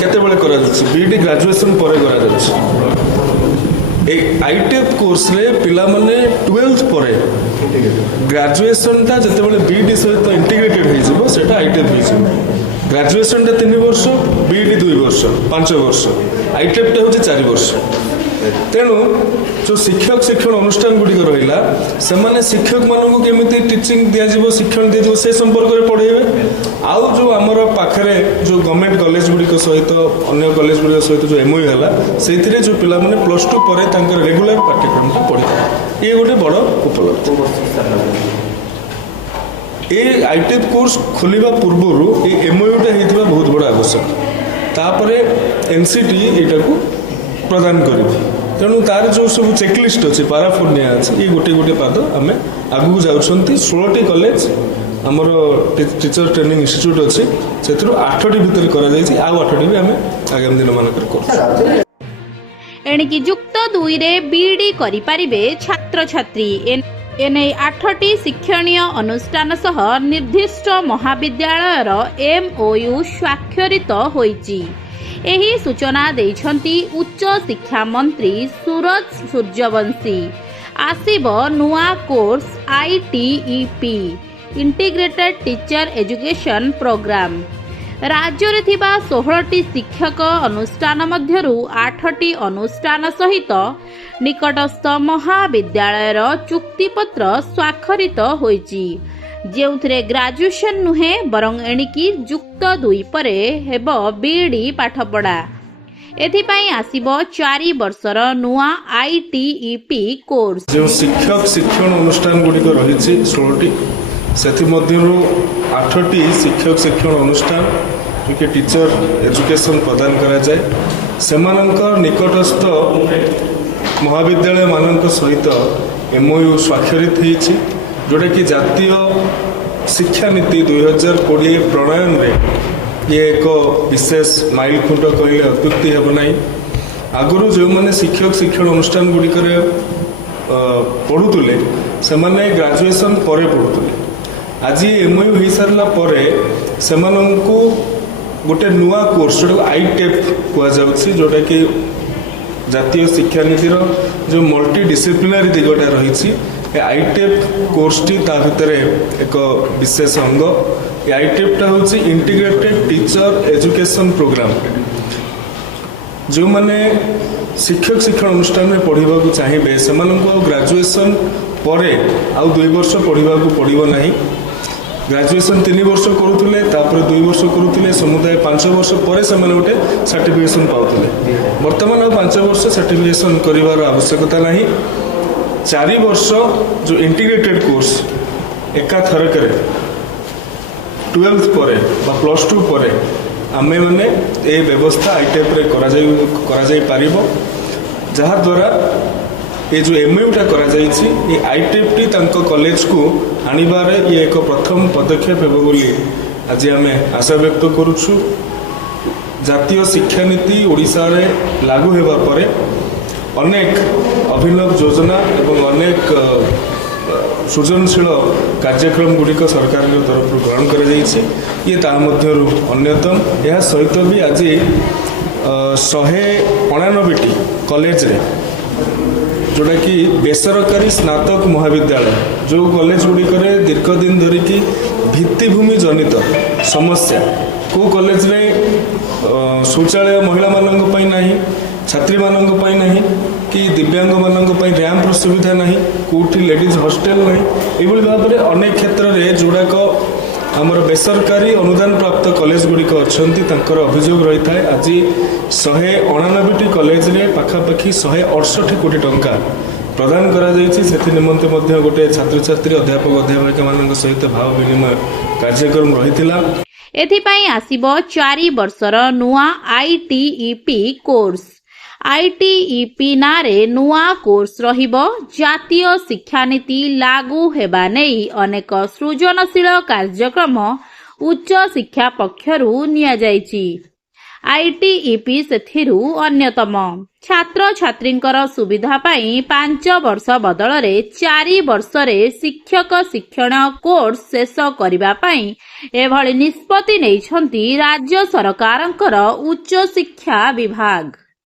केतेबेले करा जाउछि BD graduation परे करा जाउछि ए आईटीएफ कोर्स रे पिला माने 12th परे ग्रेजुएशन ता जेतेबेले बीडी सहित इंटीग्रेटेड होई जबो सेटा आईटीएफ होई जबो ग्रेजुएशन ता 3 वर्ष बीडी 2 वर्ष 5 वर्ष आईटीएफ ता होछि 4 वर्ष तेणु जो शिक्षक शिक्षण अनुष्ठान गुड़िक रहा से शिक्षक मानक केमी टीचिंग दिज्व शिक्षण दिज्व से संपर्क में पढ़ेबे आउ जो आमर पाखे जो गवर्नमेंट कॉलेज गुड़िक सहित अन्य कॉलेज गुड़िक सहित जो एमओयू है से जो पिला माने +2 पर रेगुलर पाठ्यक्रम पढ़े ये गोटे बड़ उपलब्धि ये आईटीएफ कोर्स खोलिबा पूर्व ये एमओयूटा होता बहुत बड़ा आवश्यक तापर एनसीटी यहाँ को प्रदान करें तेणु तार जो सब चेकलिस्ट अच्छे पाराफोर्निया अच्छे ये गोटे गोटे पाद आम आगू जाऊँ 16टी कॉलेज आमर टीचर ट्रेनिंग इंस्टीट्यूट अच्छे से 8टी भितर कर8टी भी आम आगामी दिन मानक एणिकी युक्त 2 रे बीडी करि पारिबे छात्र छात्री एने 8टी शिक्षणीय अनुष्ठान सह निर्दिष्ट महाविद्यालयर एमओयू स्वाक्षरित होईची एही सूचना देइछंती उच्च शिक्षा मंत्री सूरज सूर्यवंशी आसीब नुआ course ITEP integrated teacher education programme राज्य रे थिबा 16टी शिक्षक अनुष्ठान मध्यरु 8टी अनुष्ठान सहित निकटस्थ महाविद्यालयर चुक्तिपत्र स्वाक्षरित होईची जेउथरे ग्रेजुएशन नुहे बरং एणिकी युक्त 2 परे हेब बीडी पाठपढ़ा एथिपाई आसीबो 4 वर्षर नुआ आईटीईपी कोर्स जो शिक्षक शिक्षण अनुष्ठान गुड़िक रही 16टी से मध्यरु 8टी शिक्षक शिक्षण अनुष्ठान जो टीचर एजुकेशन प्रदान करा जाए सेमानंकर निकटस्थ महाविद्यालय मानक सहित एमओयू स्वाक्षरित होईछि जोटा कि जातीय शिक्षा नीति 2020 प्रणयन रे ये एक विशेष माइल खुंट कहले अत्युक्ति हेब नहीं आगुरी जो मैंने शिक्षक शिक्षण अनुष्ठान गुड़िक पढ़ुले से माने ग्रेजुएशन परे पढ़ुले आज एमओयू हो सारा पर से गोटे नुआ कोर्स जो आईटेफ कहुच्छी जोटा कि जातीय शिक्षा नीतिर जो मल्टी डिसिप्लिनरी दिगटा रही आईटेफ कोर्स टी ता भितर एक विशेष अंग आईटेफ टा होची इंटीग्रेटेड टीचर एजुकेशन प्रोग्राम जो माने शिक्षक शिक्षण अनुष्ठान में पढ़ा चाहिए से ग्रेजुएशन परे आउ 2 वर्ष पढ़ा पड़ो ना ग्रेजुएशन 3 वर्ष करुले 2 वर्ष करुले समुदाय 5 वर्ष पर से गोटे सर्टिफिकेशन पाते बर्तमान आ 5 वर्ष सर्टिफिकेशन कर आवश्यकता नहीं 4 वर्ष जो इंटीग्रेटेड कोर्स एका थरक 12th पर +2 पर आमे माने ए व्यवस्था आईटेफ रे करा जाई पारिबो जहाँ द्वारा ये जो एमओयूटा करा जाइछि ये आईटेफ टी तांको कॉलेज को आनिबारे ये एक प्रथम पदक्षेप हेबो बोली आज आमे आशा व्यक्त करूछु जातीय शिक्षा नीति ओडिसा रे लागू हेबा परे अनेक अभिनव योजना एवं अनेक सृजनशील कार्यक्रम गुड़िक सरकार तरफ ग्रहण कर ये अन्यतम यह सहित भी आज 199टी कॉलेज रे जोटा कि बेसरकारी स्नातक महाविद्यालय जो कॉलेज गुड़िक दीर्घ दिन धरिकी भित्तिभूमि जनित समस्या को कॉलेज रे शौचालय महिला मानक पई नाही छात्री मानक पई नाही कि दिव्यांग मानक पई रैंप सुविधा नाही कोठी लेडीज हॉस्टेल नाही एभली भाव में अनेक क्षेत्र में जोड़ाक आमर बेसरकारी अनुदान प्राप्त कॉलेज गुड़िक अच्छी तांकर अभियोग रही था आज 199टी कॉलेज रे पाखापाखि 168 कोटी टंका प्रदान करा जायछि से निमंते मध्य गोटे छात्र छात्री अध्यापक अध्यापिका मान सहित भाव विनिमय कार्यक्रम रहितिला एथिपाई आसीबो 4 वर्षर नुआ आईटीईपी कोर्स आईटीईपी नारे नुआ कोर्स रहिबो जातीय शिक्षा नीति लागू हेबा नेई अनेक सृजनशील कार्यक्रम उच्च शिक्षा पक्षरु निया जायछि आईटीईपी ସେଥିରୁ ଅନ୍ୟତମ। ଛାତ୍ରଛାତ୍ରୀଙ୍କର ସୁବିଧା ପାଇଁ 5 ବର୍ଷ ବଦଳରେ 4 ବର୍ଷରେ ଶିକ୍ଷକ ଶିକ୍ଷଣ କୋର୍ସ ଶେଷ କରିବା ପାଇଁ ଏଭଳି ନିଷ୍ପତ୍ତି ନେଇଛନ୍ତି ରାଜ୍ୟ ସରକାରଙ୍କର ଉଚ୍ଚଶିକ୍ଷା ବିଭାଗ।